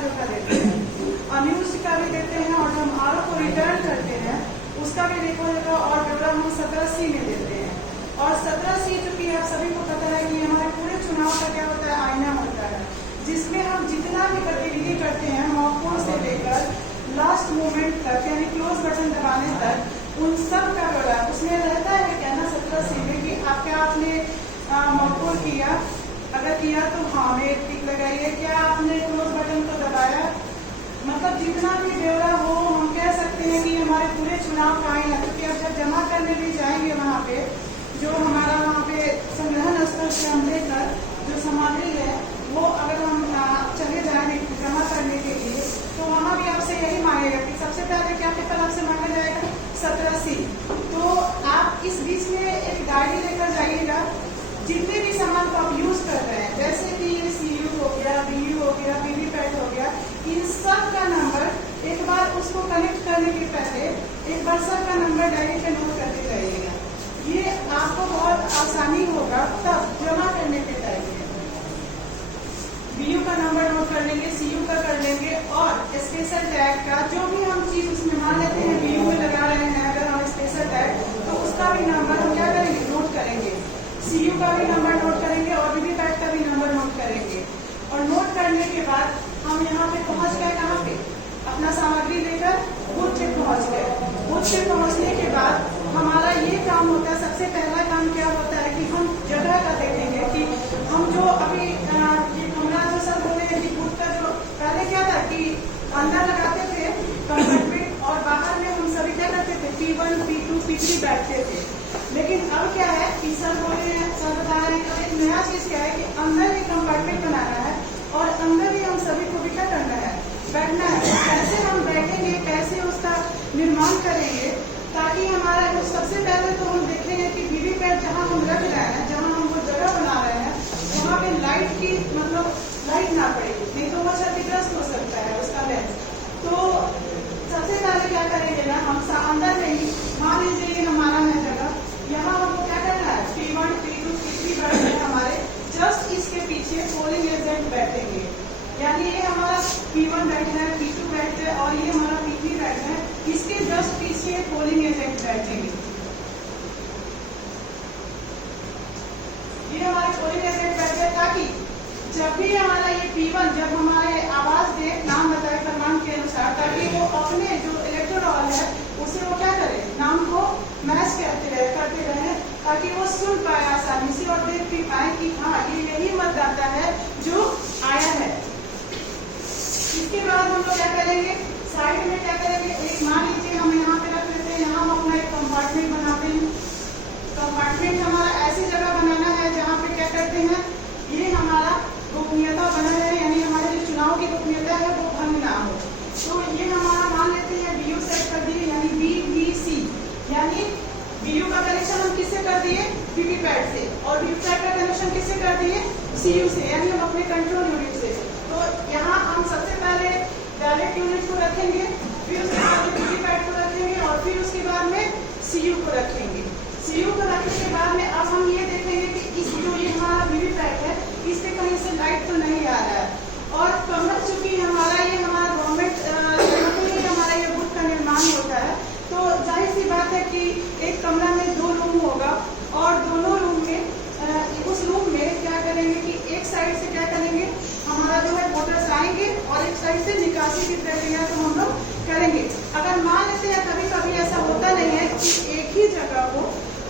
जोखा देते हैं, अनयूज का भी देते हैं, और हम आर को रिटर्न करते हैं उसका भी रेखा जोखा और ब्यौरा हम 17C में देते हैं। और 17C चूंकि आप सभी को पता है कि हमारे पूरे चुनाव का क्या होता है, आईना होता है, जिसमें हम जितना भी गतिविधि करते हैं मौकों से लेकर लास्ट मोमेंट तक, यानी क्लोज बटन दबाने तक, उन सब का ब्यौरा उसमें रहता है। क्या ना 17C में कि आपने मौकों किया, अगर किया तो हाँ में एक टिक लगाइए, क्या आपने क्लोज बटन को दबाया, मतलब जितना भी ब्यौरा हो हम कह सकते हैं कि हमारे पूरे चुनाव का आईना। क्योंकि अब जब जमा करने भी जाएंगे वहाँ पे, जो हमारा वहाँ पे संग्रहण स्थल से हम लेकर जो सामग्री है वो अगर हम चले जाएंगे जमा करने के लिए, तो वहाँ भी आपसे यही मांगेगा कि सबसे पहले क्या पेपर आपसे मांगा जाएगा, 17C। तो आप इस बीच में एक डायरी लेकर जाइएगा, जितने भी सामान को आप यूज कर रहे हैं, जैसे कि ये CU हो गया, BU हो गया, वीवीपैट हो गया, इन सब का नंबर एक बार उसको कनेक्ट करने के पहले एक बार सबका नंबर डायरी पे नोट करते जाइएगा। ये आपको बहुत आसानी होगा तब जमा करने के टाइम में। BU का नंबर नोट कर लेंगे, CU का कर लेंगे, और स्पेशल टैग का जो भी हम चीज उसमें मान लेते हैं BU में लगा रहे हैं, अगर हम स्पेशल टैग, तो उसका भी नंबर हम क्या करेंगे, नोट करेंगे। CU का भी नंबर नोट करेंगे और वीवीपैट का भी नंबर नोट करेंगे। और नोट करने के बाद हम यहाँ पे पहुंच गए, कहाँ पे, अपना सामग्री लेकर बूथ पे पहुंच गए। बूथ पे पहुंचने के बाद हमारा ये काम होता है, सबसे पहला काम क्या होता है कि हम जगह का देखेंगे कि हम जो अभी कमरा जो सब बोले हैं कि बूथ का जो पहले क्या था कि अंदर लगाते थे कंपार्टमेंट, और बाहर में हम सभी क्या करते थे, P1, P2, P3 बैठते थे। लेकिन अब क्या है कि सर बोले हैं, सर बता रहे हैं, अब एक नया चीज क्या है कि अंदर ही कंपार्टमेंट बनाना है और अंदर ही हम सभी को भी क्या करना है, बैठना है। कैसे हम बैठेंगे, कैसे उसका निर्माण करेंगे, ताकि हमारा सबसे पहले तो हम देखेंगे कि वीवीपैट जहाँ हम रख रहे हैं, जहाँ हम वो जगह बना रहे हैं, वहाँ पे लाइट की मतलब लाइट ना पड़ेगी, नहीं तो वो क्षतिग्रस्त हो सकता है उसका लेंस। तो सबसे पहले क्या करेंगे ना, हम अंदर में ही मान लीजिए ये हमारा है जगह, यहाँ हमको क्या करना है, P1, P2, P3 बैठे हमारे, जस्ट इसके पीछे पोलिंग एजेंट बैठेंगे। यानी ये हमारा P1 बैठा है, P2 बैठे है और ये हमारा P3 बैठा है, इसके जस्ट पीछे पोलिंग एजेंट बैठेंगे। ये हमारे पोलिंग एजेंट बैठे हैं, ताकि जब भी हमारा ये P1 जब हमारे आवाज दे, नाम बताए क्रमांक के अनुसार, ताकि वो अपने जो इलेक्टोरल है उसे वो क्या करे, नाम को मैच करते रहे, ताकि वो सुन पाए आसानी से और देख भी पाए कि हाँ ये यही मतदाता है जो आया है। इसके बाद हम लोग क्या करेंगे, साइड में क्या करेंगे, एक मान लीजिए हम यहाँ पे रख लेते हैं, यहाँ हम अपना एक कंपार्टमेंट बनाते हैं। कंपार्टमेंट हमारा ऐसी जगह बनाना है जहाँ पे क्या करते हैं, ये हमारा गोपनीयता बना है, यानी हमारे जो चुनाव की गोपनीयता है वो भंग ना हो। तो ये हमारा मान लेते हैं BU सेट कर दिए, यानी BVC, यानी BU का कनेक्शन हम किससे कर दिए, वीवीपैट से, और वीवीपैट का कनेक्शन किससे कर दिए, CU से, यानी हम अपने कंट्रोल यूनिट से। तो यहाँ हम सबसे पहले डायरेक्ट यूनिट को रखेंगे, फिर उसके बाद वीवीपैट को रखेंगे और फिर उसके बाद में CU को रखेंगे। CU को रखने के बाद में अब हम ये देखेंगे कि इस जो ये हमारा वीवीपैट है, इससे कहीं से लाइट तो नहीं आ रहा है। और कमरा चूंकि हमारा ये हमारा गवर्नमेंट ही हमारा ये बूथ का निर्माण होता है, तो जाहिर सी बात है कि एक कमरा में 2 रूम होगा, और दोनों रूम में उस रूम में क्या करेंगे कि एक साइड से क्या करेंगे, हमारा जो है वोटर्स आएंगे और एक साइड से निकासी की प्रक्रिया तो हम लोग करेंगे। अगर मान लेते हैं कभी कभी ऐसा होता नहीं है कि एक ही जगह हो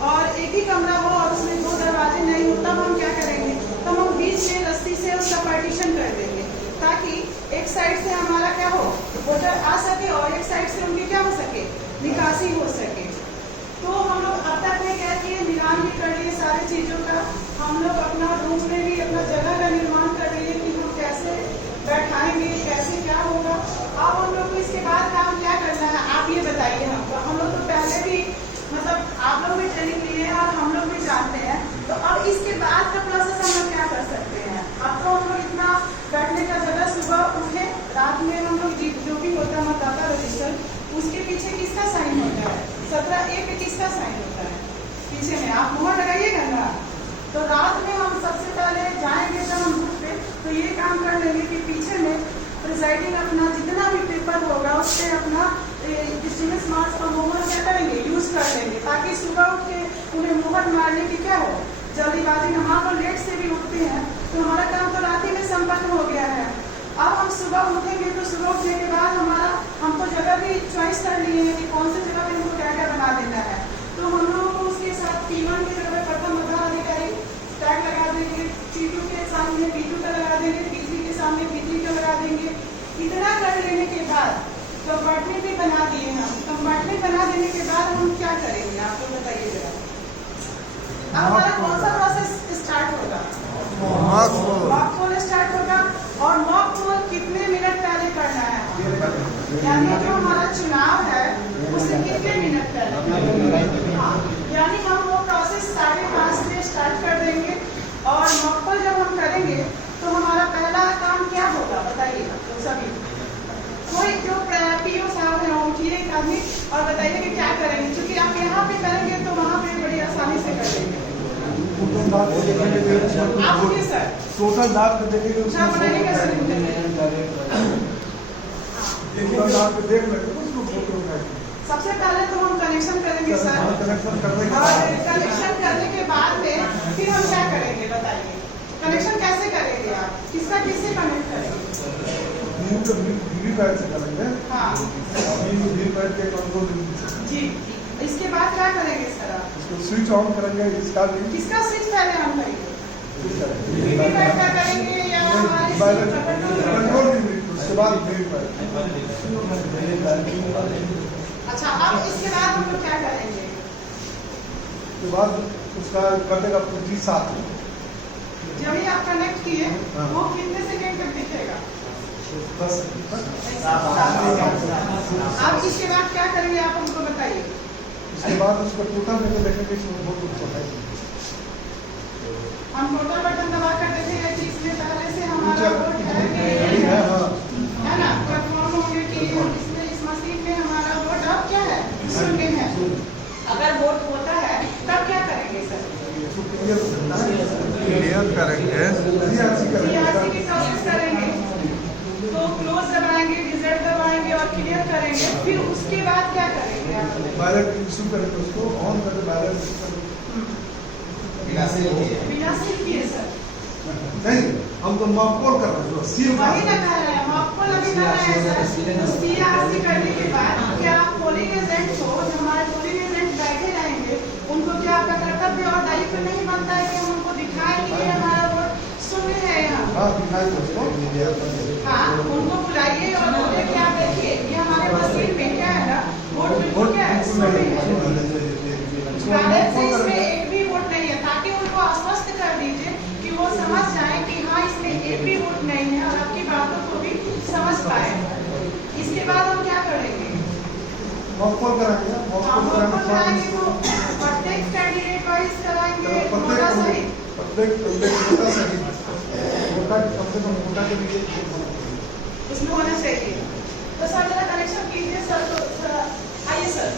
और एक ही कमरा हो और उसमें 2 दरवाजे नहीं हो, तब हम क्या करेंगे, तब हम बीच में रस्सी से उसका पार्टीशन कर देंगे, ताकि एक साइड से हमारा क्या हो, वोटर आ सके और एक साइड से उनकी क्या हो सके, निकासी हो सके। तो हम लोग अब तक में क्या किए, निर्माण भी कर लिए सारी चीजों का, हम लोग अपना रूम में भी अपना जगह का निर्माण कर लिए कि हम कैसे बैठाएंगे, कैसे क्या होगा। अब हम लोग को इसके बाद काम क्या करना है, आप ये बताइए हमको। हम लोग तो पहले भी मतलब आप लोग भी ट्रेनिंग लिए हैं और हम लोग भी जानते हैं, तो अब इसके बाद का प्रोसेस हम लोग क्या कर सकते हैं। अब तो हम लोग इतना बैठने का जगह, सुबह उठे, रात में हम लोग जो भी होता है मतदाता रजिस्टर, उसके पीछे किसका साइन होता है, 17A पे किसका साइन होता है, पीछे में आप मोहर लगाइएगा ना। तो रात में हम सबसे पहले जाएंगे जब हम बूथ पे, तो ये काम कर लेंगे कि पीछे में प्रिजाइडिंग अपना जितना भी पेपर होगा उस पर अपना डिस्टिंग्विश मार्क्स और मोहर क्या करेंगे, यूज कर लेंगे, ताकि सुबह उठ के उन्हें मोहर मारने की क्या हो, जल्दीबाजी। हम आप लेट से भी उठते हैं तो हमारा काम तो रात ही में संपन्न हो गया है। अब हम सुबह उठेंगे तो सुबह उठने के बाद हमको जगह भी चॉइस कर लिए हैं कि कौन सी जगह पे हमको क्या क्या बना देना है। तो हम लोगों को उसके साथ P1 की जगह प्रथम मतदान अधिकारी टैग लगा देंगे, P2 के सामने P2 का लगा देंगे, P3 के सामने P3 का लगा देंगे। इतना कर लेने के बाद कंपार्टमेंट भी बना दिए हम। कंपार्टमेंट बना देने के बाद हम क्या करेंगे, आप लोग बताइए जरा। अब हमारा कौन सा प्रोसेस स्टार्ट होगा, मॉक पोल स्टार्ट होगा। और मॉक पोल कितने मिनट पहले करना है, यानी जो हमारा चुनाव है उससे कितने मिनट पहले। हाँ, यानी हम वो प्रोसेस 5:30 से स्टार्ट कर देंगे। और मॉक पोल जब हम करेंगे तो हमारा पहला काम क्या होगा बताइए तो सभी। कोई जो पीओ साहब है उठिए एक आदमी और बताइए कि क्या करेंगे, क्योंकि आप यहाँ पे करेंगे तो वहाँ पे बड़ी आसानी से कर लेंगे। आप उठिए सर, टोटल दाब को देखेंगे उसमें बनाने का शुरू देख लेंगे उसको फोटो उठाएंगे। सबसे पहले तो हम कनेक्शन करेंगे सर, कनेक्शन करने के और बाद कनेक्शन करने के बाद में फिर हम क्या करेंगे बताइए। कनेक्शन कैसे करेंगे आप, किसका किससे कनेक्ट करेंगे। वीवीपैट से करेंगे। हाँ वीवीपैट के कंट्रोल जी। इसके बाद क्या करेंगे सर आप, इसको स्विच ऑन करेंगे। इसका भी किसका स्विच पहले ऑन करेंगे, वीवीपैट का करेंगे या हमारे कंट्रोल यूनिट, उसके बाद वीवीपैट। अच्छा, अब इसके बाद हम लोग क्या करेंगे, उसके बाद उसका कटेगा पूंजी 7 में। जब ही आप कनेक्ट किए वो कितने सेकंड तक दिखेगा, 10 आप इसके बाद क्या करेंगे आप हमको बताइए। उसके बाद उसको टोटल में देखेंगे इसमें बहुत कुछ है। हम टोटल बटन दबा कर देखेंगे कि इसमें पहले से हमारा वोट है कि है ना, कंफर्म होंगे कि इसमें इस मशीन में हमारा वोट अब क्या है, शून्य है। अगर वोट होता है तब क्या करेंगे सर, क्लियर करेंगे, CRC की प्रोसेस करेंगे। तो क्लोज दबाएंगे, रिजल्ट दबाएंगे और क्लियर करेंगे। फिर उसके बाद क्या करेंगे आप, बैलेट इशू करेंगे, उसको ऑन करके बैलेट इशू करेंगे। बिना सील किए सर, नहीं हम तो मॉक पोल कर रहे हैं, सील वही ना कर रहे हैं, मॉक पोल अभी कर रहे हैं सर। CRC करने के बाद क्या पोलिंग एजेंट को, जो हमारे पोलिंग एजेंट बैठे रहेंगे, उनको क्या आपका कर्तव्य और दायित्व नहीं बनता है कि हम उनको दिखाएं कि ये हमारा वोट शून्य है यहाँ। हाँ दिखाई उसको। हाँ, उनको बुलाइए और बोलिए कि आप देखिए ये हमारे मशीन में क्या है ना, वोट बिल्कुल क्या है, शून्य है। बैलेंस से इसमें एक भी वोट नहीं है, ताकि उनको आश्वस्त कर दीजिए कि वो समझ जाए कि हाँ इसमें एक भी वोट नहीं है और आपकी बातों को भी समझ पाए। इसके बाद हम क्या करेंगे, मॉक पोल कराएंगे। मॉक पोल कराएंगे तो प्रत्येक कैंडिडेट वाइज कराएंगे, वोटा सहित। प्रत्येक वोटा सहित, वोटा कम से कम वोटा के लिए उसमें होना चाहिए। तो सर जरा कनेक्शन कीजिए सर, तो आइए सर।